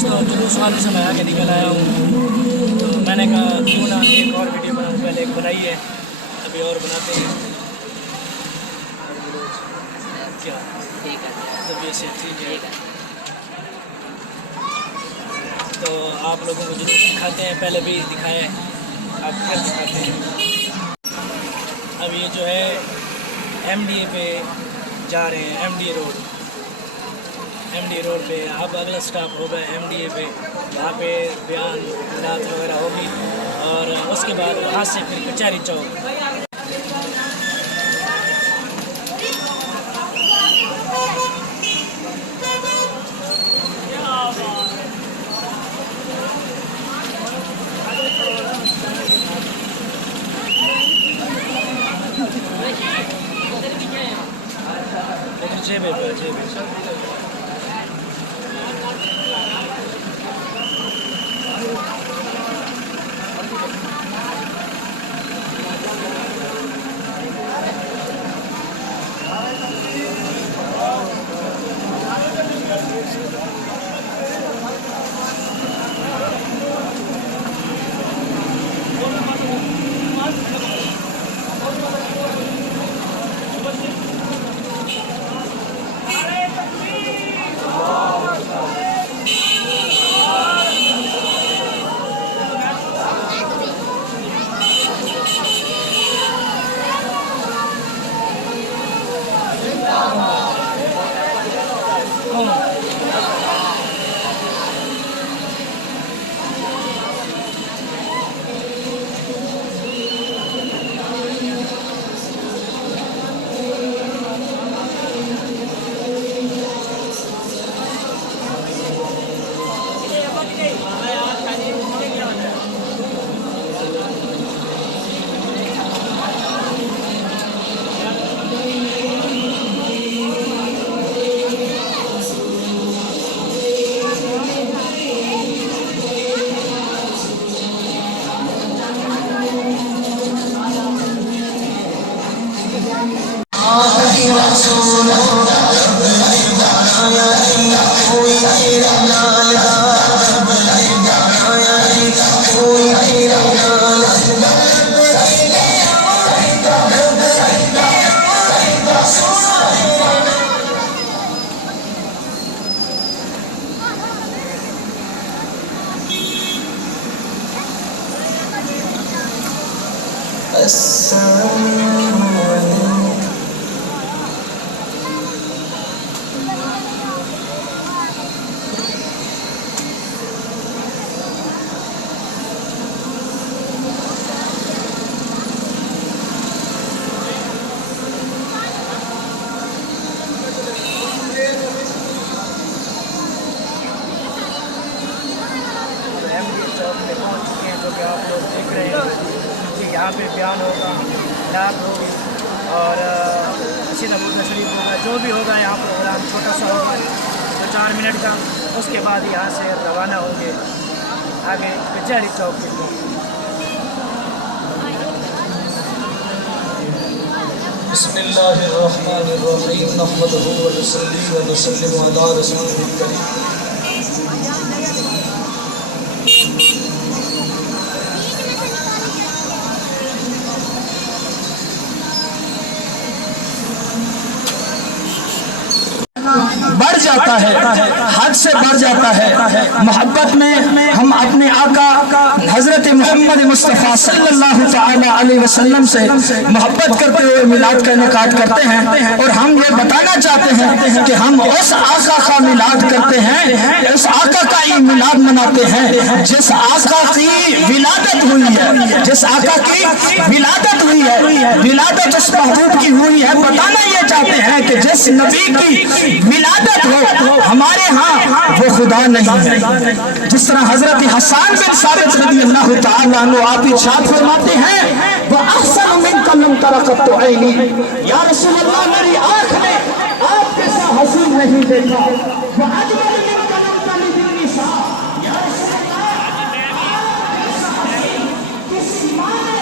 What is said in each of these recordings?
दोस्तों, जुलूस वाले से मैं आके निकल आया हूँ। तो मैंने कहा क्यों ना एक और वीडियो बनाऊँ। पहले एक बनाई है, अभी और बनाते हैं। क्या ठीक है, तबीयत से ठीक है। तो आप लोगों को जुलूस दिखाते हैं, पहले भी दिखाए, अब फिर दिखाते हैं। अब ये जो है MDA पे जा रहे हैं, MDA रोड पे। अब अगला स्टॉप होगा MDA पे, वहाँ पे बयान रात वगैरह होगी और उसके बाद वहाँ से फिर कचहरी चौक। जेबे आप लोग देख रहे हैं कि यहाँ पे बयान होगा, रात होगी और रशीद अबूबकर शरीफ होगा। जो भी होगा यहाँ प्रोग्राम छोटा सा होगा, 2-4 मिनट का। उसके बाद यहाँ से रवाना होंगे आगे कचहरी चौक के लिए। बिस्मिल्लाहिर्रहमानिर्रहीम नहमदुहु व नसल्ली व नसल्लिमु अला रसूलिल करीम। बढ़ जाता है, हद से बढ़ जाता है। मोहब्बत में हम अपने आका हजरत मोहम्मद मुस्तफ़ा सल्लल्लाहु तआला अलैहि वसल्लम से मोहब्बत करते हुए मिलाद का इनेकाद करते हैं। और हम ये बताना चाहते हैं कि हम उस आका का मिलाद करते हैं, उस आका का ही मिलाद मनाते हैं जिस आका की विलादत हुई है, जिस आका की विलादत हुई है, विलादत उस महबूब की हुई है। बताना ये चाहते हैं कि जिस नबी की विलादत हो हमारे यहाँ वो खुदा नहीं है। जिस तरह हजरत हसन बिन साबित रज़ियल्लाहु तआला अन्हु आप इरशाद फरमाते हैं, वो अहसन मिनका लम तरकत ऐनी, या रसूल अल्लाह मेरी आंख ने आप जैसा हसीन नहीं देखा। वो अजमल मिनका लम तलिद निसा, या रसूल अल्लाह आप जैसा हसीन किसी मां ने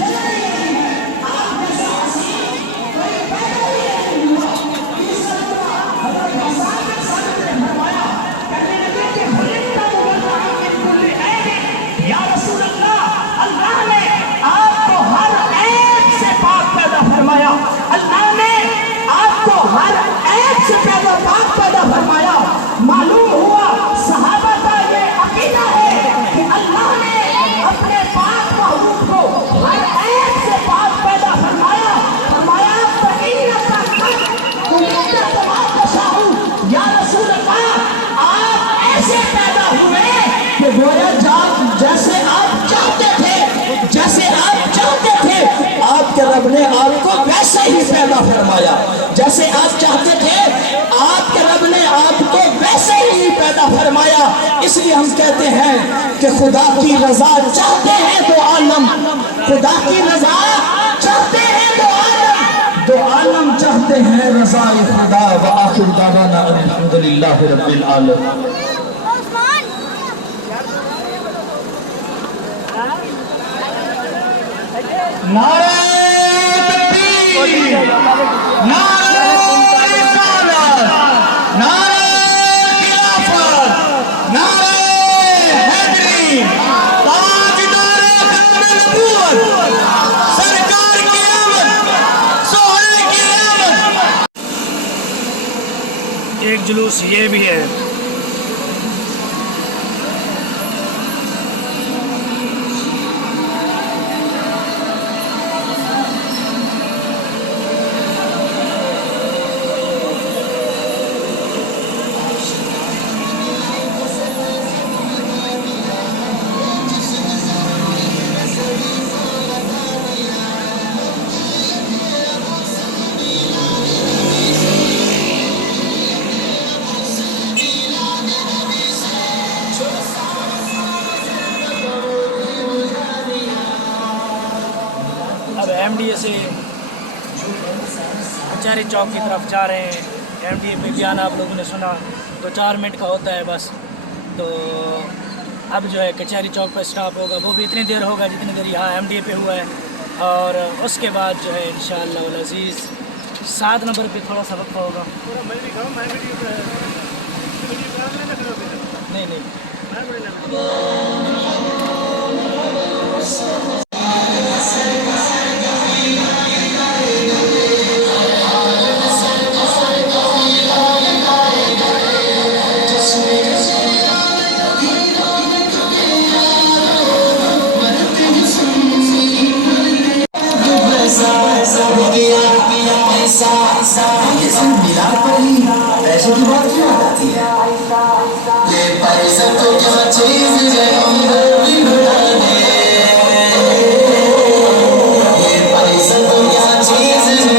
जन्म नहीं है, आप जैसा हसीन कोई पैदा नहीं हुआ। इस तरह हजरत हसन बिन साबित ने फरमाया, कहने लगे कि फरमाया। जैसे आप चाहते थे आपके रब ने आपको वैसे ही पैदा फरमाया। इसलिए हम कहते हैं कि खुदा की रजा चाहते हैं तो आलम, खुदा की रजा चाहते हैं तो आलम, दो आलम चाहते हैं रजा खुदा। व आखिर दावाना अल्हम्दुलिल्लाहि रब्बिल आलमीन। नारे तकबीर, नारे रिसालत, नारे खिलाफत, नारे हैदरी, ताजदार खत्म नबूवत, सरकार की आमद, सोहरे की आमद। एक जुलूस ये भी है। अब MDA से कचहरी चौक की तरफ जा रहे हैं। MDA पे बयान आप लोगों ने सुना, तो 4 मिनट का होता है बस। तो अब जो है कचहरी चौक पर स्टॉप होगा, वो भी इतनी देर होगा जितनी देर यहाँ MDA पे हुआ है। और उसके बाद जो है इंशाअल्लाह उल अज़ीज़ 7 नंबर पे थोड़ा सा वक्फा होगा। नहीं नहीं पैसे की बात क्यों आती है? ये पैसा तो क्या चीज है, ये पैसा तो क्या चीज है,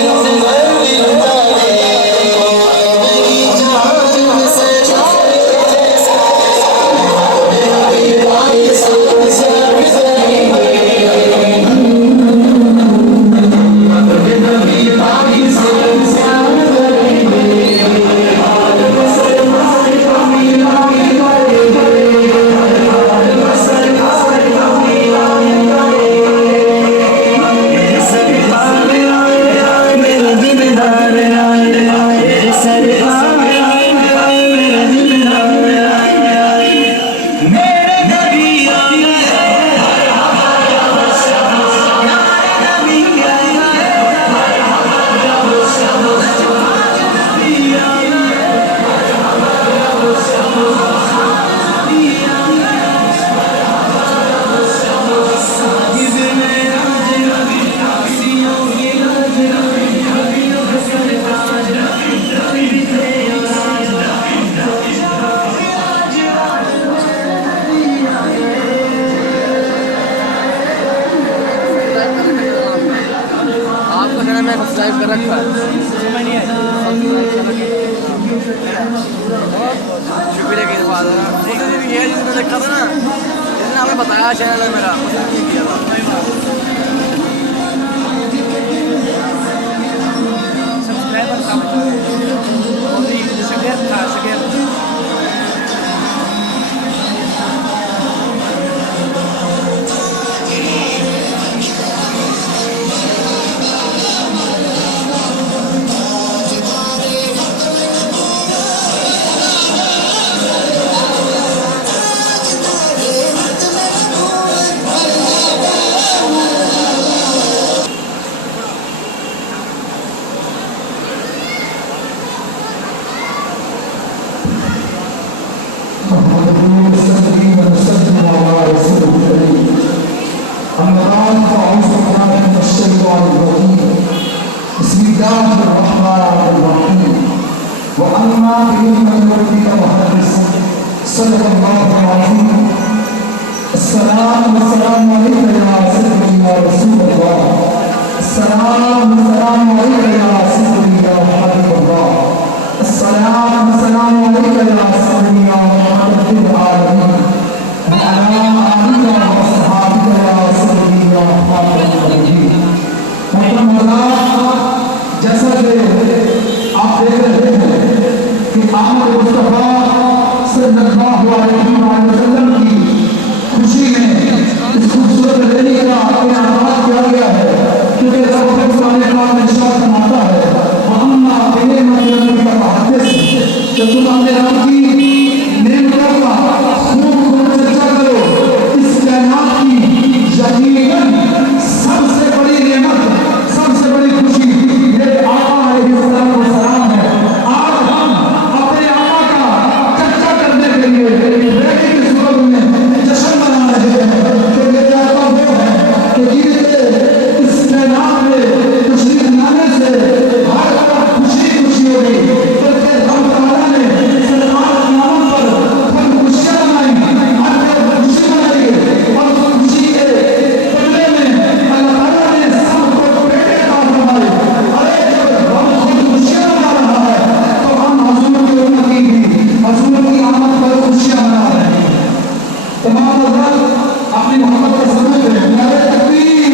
सब्सक्राइब कर रखा है। शुक्रिया की बात है। ये जिसने देखा था ना, जिसने हमें बताया चैनल है मेरा, उसने किया था। सब्सक्राइबर कम था, अस्सलाम वस्सलामु अलैका या सय्यिदा मुहम्मदिल आलमीन व अला आलिका व सहाबिका या सय्यिदा मुहम्मदिल। जैसा कि आप देख रहे हैं कि आमद मुस्तफा सल्लल्लाहु अलैहि वसल्लम की खुशी में इस खूबसूरत रैली का इनाम किया गया है, क्योंकि रब कुरान में इरशाद फरमाता है वअम्मा बिनिअमति रब्बिका फहद्दिस, जब तुम अपने रब की नेमतों का खूब चर्चा करो। इस कायनात की यकीनन सबसे बड़ी नेमत, सबसे बड़ी खुशी ये आका अलैहिस्सलाम है। आज हम अपने आका का चर्चा करने के लिए रैली की सूरत में जश्न मना रहे हैं, क्योंकि चाहता वो है कि जिनके इस कायनात में तशरीफ लाने से हर तरफ खुशी खुशी होगी, क्योंकि हम ताला ने सरकार के नाम पर हम खुशियां मनाई, हर तरफ खुशी मनाई और उस खुशी के बदले में अल्लाह ताला ने सबको बेटे अता फरमाए। अरे जब हम खुद खुशियां मना रहा है तो हम हजूर की उम्मती भी हजूर की आमद पर खुशियां मना रहे हैं। तमाम हज़रात अपनी मोहब्बत का सबूत है, नारे तकबीर।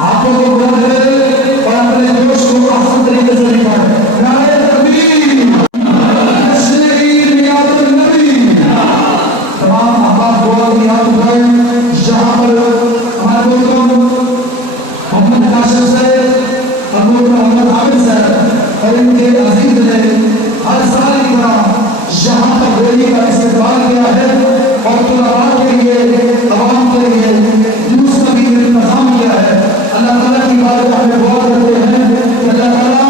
हाथों को बुलंद करें और अपने जोश को आसान तरीके से दिखाएं, नारे तकबीर। जश्न ईद मिलादुन नबी। तमाम अहबाब दुआ की याद उठाएं। यहाँ पर हमारे दोस्तों मोहम्मद काशिफ साहब, अबू मोहम्मद आबिद साहब और इनके अजीज ने हर साल की तरह यहाँ पर रैली का इस्तेमाल किया है और तुलबा के लिए, अवाम के लिए जुलूस का भी इंतजाम किया है। अल्लाह ताला की बारगाह में दुआ करते हैं कि अल्लाह ताला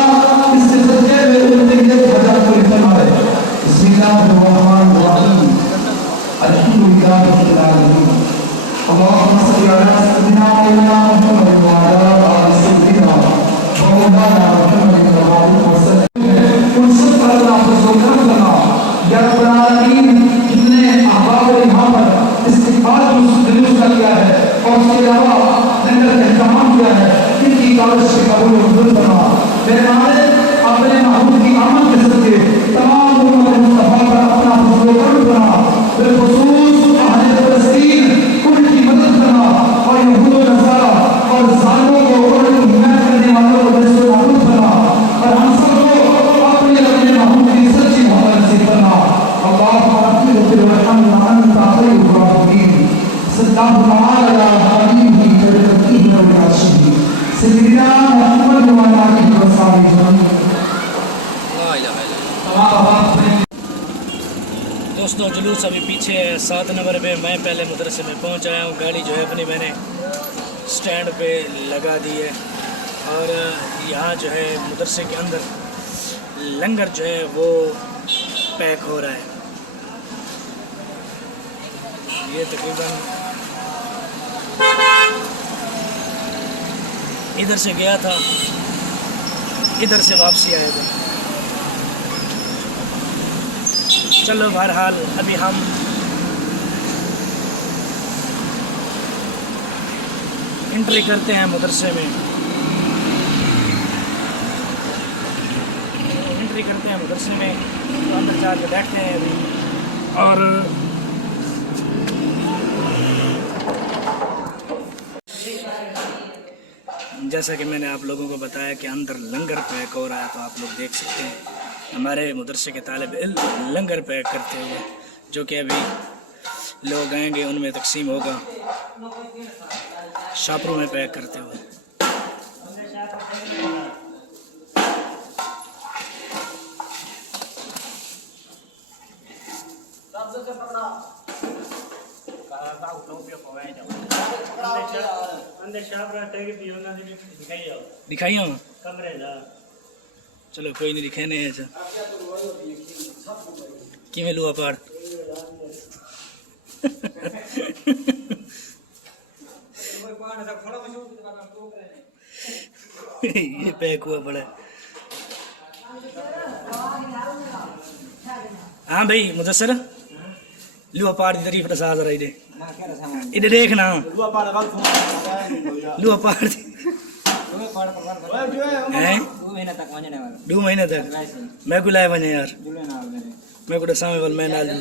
इस सदके में उनके लिए वजह को फरमाए। बिस्मिल्लाहिर्रहमानिर्रहीम, अल्हम्दुलिल्लाहि रब्बिल आलमीन, अल्लाहुम्मा सल्लि अला सय्यिदिना मुहम्मद व अला आलि सय्यिदिना व मौलाना मुहम्मद व बारिक वसल्लम। उनसे अल्लाह फजल करना या रब्बुल आलमीन, जितने अहबाब यहाँ पर इस्तिक़बाल जुलूस का किया है और उसके अलावा लंगर का इंतजाम किया है, इनकी काविश के कबूल मंजूर फरमा। मेरे मालिक अपने महबूब की आमद के सदके तमाम उम्मत मुस्तफा पर अपना फजल करम फरमा, बिलखुसूस अहले फ़लस्तीन उनकी मदद करना और यहूद व नसारा और ज़ालिमों को और हिमायत करने वालों को नस्ल महफूज फरमा और हम सबको अपने महबूब की सच्ची मोहब्बत नसीब फरमा। अल्लाहुम्मा अग़फिर वरहमना अंता ख़ैरुर राहिमीन। सल्लल्लाहु अला हबीबिही व रसूलिही सय्यिदिना मुहम्मद व अला आलिहि व सहाबिहि अजमईन। दोस्तों जुलूस अभी पीछे है 7 नंबर पे। मैं पहले मदरसे में पहुंच आया हूँ। गाड़ी जो है अपनी मैंने स्टैंड पे लगा दी है और यहाँ जो है मदरसे के अंदर लंगर जो है वो पैक हो रहा है। ये तकरीबन इधर से गया था, इधर से वापसी आया था। चलो बहरहाल अभी हम एंट्री करते हैं मदरसे में, एंट्री करते हैं मदरसे में तो अंदर जाके बैठते हैं अभी। और जैसा कि मैंने आप लोगों को बताया कि अंदर लंगर पैक हो रहा है, तो आप लोग देख सकते हैं हमारे मदरसे के तालिब इल्म लंगर पैक करते हुए, जो कि अभी लोग आएंगे उनमें तकसीम होगा, शापरों में पैक करते हुए। दिखाई हूँ, चलो कोई नहीं दिखाने है। अच्छा कि मैं लुआ पार ये पैक हुआ पड़ा। हाँ भाई मुदस्सर लुआ पार की तारीफ रसा जरा इधर देखना लुआ पार हैं महीने तक वञण वारो 2 महीने तक मैं को लाए वने यार जुले नाल मेरे मैं को सामे वाल मैं नाल दूं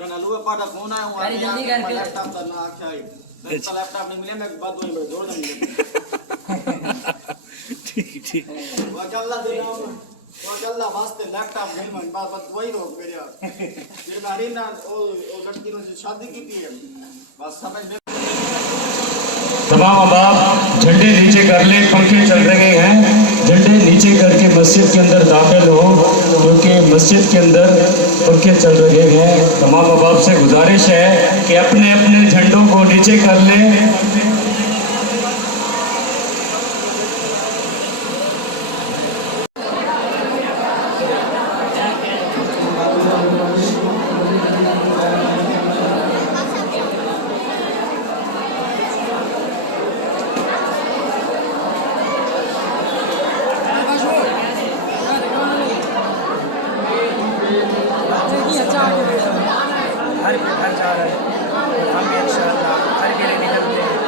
कना लुए पाटा फोन आया हूं जल्दी करके लैपटॉप करना आख्या है तो लैपटॉप नहीं मिले मैं बाद में जोड़ दूंगा ठीक वो चलला वास्ते लैपटॉप मिल मन बात वही रोक मेरे यार फिर नारी ना ओ लड़की ने शादी की थी बस समझ तमाम अहबाब झंडे नीचे कर ले, पंखे चल रहे हैं, झंडे नीचे करके मस्जिद के अंदर दाखिल हो क्योंकि मस्जिद के अंदर पंखे चल रहे हैं। तमाम अहबाब से गुजारिश है कि अपने अपने झंडों को नीचे कर लें। हर जा रहे हैं हम भी इंशाअल्लाह हर के लिए निकलते हैं।